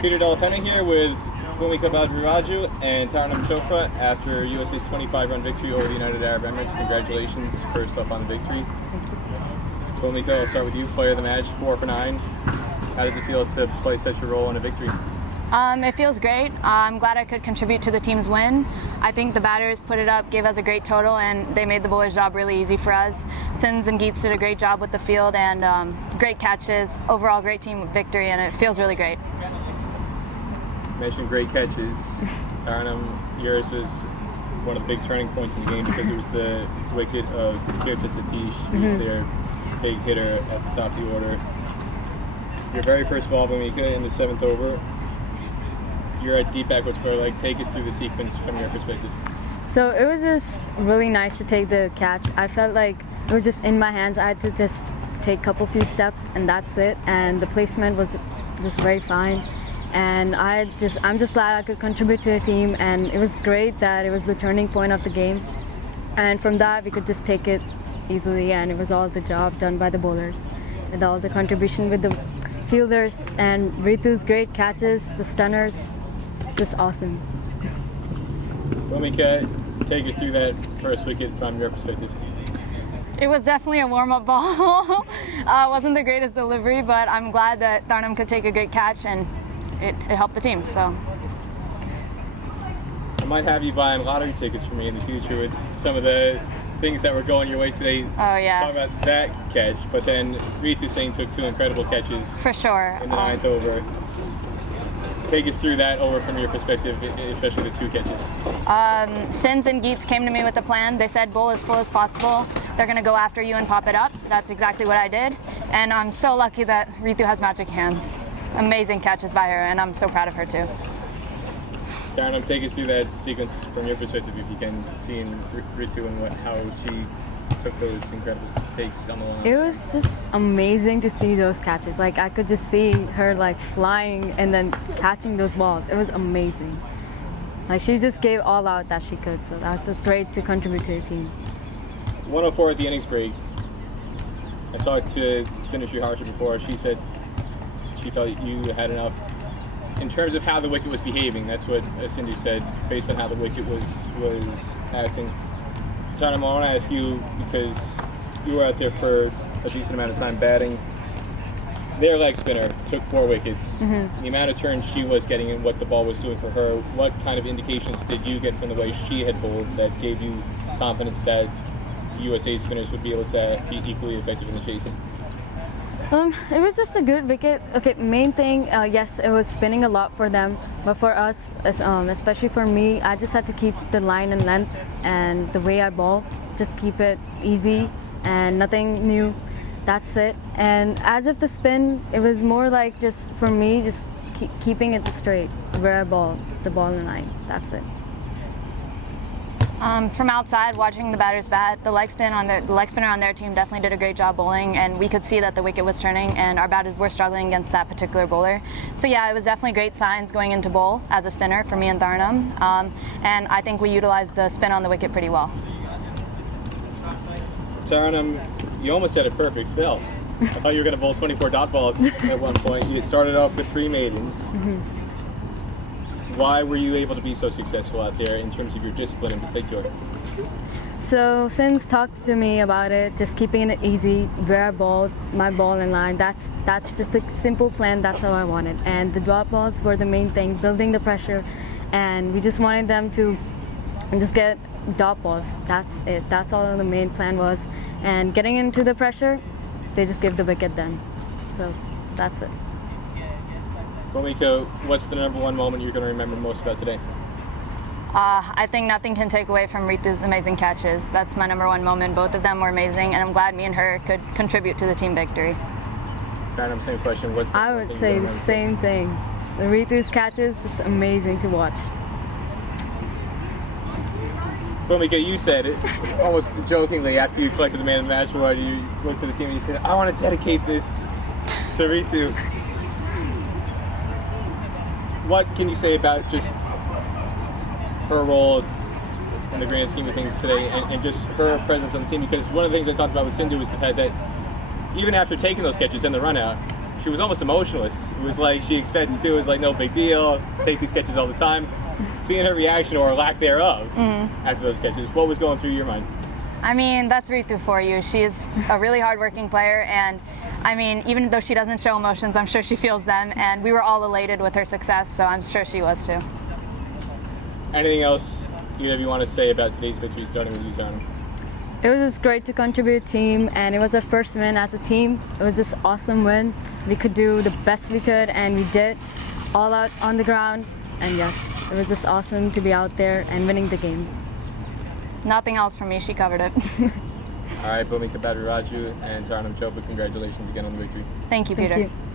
Peter Delapena here with Bhumika Bhadriraju and Taranum Chopra after USA's 25-run victory over the United Arab Emirates. Congratulations first up on the victory. Bhumika, I'll start with you. Player of the match, 4 for 9. How does it feel to play such a role in a victory? It feels great. I'm glad I could contribute to the team's win. I think the batters put it up, gave us a great total, and they made the bowlers' job really easy for us. Sins and Geets did a great job with the field and great catches. Overall, great team victory, and it feels really great. You mentioned great catches. Taranum, yours was one of the big turning points in the game because it was the wicket of Tirta Satish, who's their big hitter at the top of the order. Your very first ball, Bhumika, in the 7th over. You're at deep backward square leg. Take us through the sequence from your perspective. So it was just really nice to take the catch. I felt like it was just in my hands. I had to just take a few steps and that's it. And the placement was just very fine. And I'm just glad I could contribute to the team. And it was great that it was the turning point of the game. And from that we could just take it easily. And it was all the job done by the bowlers, with all the contribution with the fielders and Ritu's great catches, the stunners. Just awesome. Bhumika, take us through that first wicket from your perspective. It was definitely a warm-up ball. Wasn't the greatest delivery, but I'm glad that Taranum could take a great catch and it helped the team. So I might have you buying lottery tickets for me in the future with some of the things that were going your way today. Oh yeah. Talk about that catch, but then Ritu Singh took 2 incredible catches. For sure. In the 9th over. Take us through that over from your perspective, especially the 2 catches. Sins and Geets came to me with a plan. They said bowl as full as possible. They're going to go after you and pop it up. That's exactly what I did. And I'm so lucky that Ritu has magic hands. Amazing catches by her, and I'm so proud of her too. Taranum, take us through that sequence from your perspective, if you can, seeing Ritu and how she took those incredible takes on the line. It was just amazing to see those catches. Like I could just see her like flying and then catching those balls. It was amazing. Like she just gave all out that she could. So that's just great to contribute to the team. 104 at the innings break. I talked to Sindhu Harsha before. She said she felt you had enough in terms of how the wicket was behaving. That's what Sindhu said, based on how the wicket was acting. Taranum, I want to ask you, because you were out there for a decent amount of time batting. Their leg spinner took 4 wickets. The amount of turns she was getting and what the ball was doing for her, what kind of indications did you get from the way she had bowled that gave you confidence that the USA spinners would be able to be equally effective in the chase? It was just a good wicket. Okay, main thing, yes, it was spinning a lot for them, but for us, especially for me, I just had to keep the line and length and the way I ball, just keep it easy and nothing new. That's it. And as if the spin, it was more like just for me, just keeping it straight where I ball, the ball in line. That's it. From outside, watching the batters bat, the leg spinner on their team definitely did a great job bowling, and we could see that the wicket was turning, and our batters were struggling against that particular bowler. So yeah, it was definitely great signs going into bowl as a spinner for me and Taranum, and I think we utilized the spin on the wicket pretty well. Taranum, you almost had a perfect spell. I thought you were going to bowl 24 dot balls at one point. You started off with 3 maidens. Why were you able to be so successful out there in terms of your discipline in particular? So Sins talked to me about it, just keeping it easy, where I ball, my ball in line. That's just a simple plan. That's how I wanted. And the dot balls were the main thing, building the pressure, and we just wanted them to just get dot balls. That's it. That's all the main plan was. And getting into the pressure, they just give the wicket then. So that's it. Bhumika, what's the number 1 moment you're going to remember most about today? I think nothing can take away from Ritu's amazing catches. That's my number 1 moment. Both of them were amazing, and I'm glad me and her could contribute to the team victory. Taranum, same question. What's the I would say the same thing. The Ritu's catches, just amazing to watch. Bhumika, you said it almost jokingly after you collected the Man of the Match award. You went to the team and you said, "I want to dedicate this to Ritu." What can you say about just her role in the grand scheme of things today and just her presence on the team? Because one of the things I talked about with Sindhu was the fact that even after taking those catches in the run out, she was almost emotionless. It was like she expected to. It was like no big deal. Take these catches all the time. Seeing her reaction or lack thereof after those catches, what was going through your mind? I mean, that's Ritu for you. She's a really hardworking player, and I mean, even though she doesn't show emotions, I'm sure she feels them, and we were all elated with her success, so I'm sure she was too. Anything else either of you want to say about today's victory, starting with you, Taranum? It was just great to contribute to the team, and it was our first win as a team. It was just awesome win. We could do the best we could, and we did, all out on the ground. And yes, it was just awesome to be out there and winning the game. Nothing else from me. She covered it. All right, Bhumika Bhadriraju and Taranum Chopra, congratulations again on the victory. Thank you, Peter. Thank you.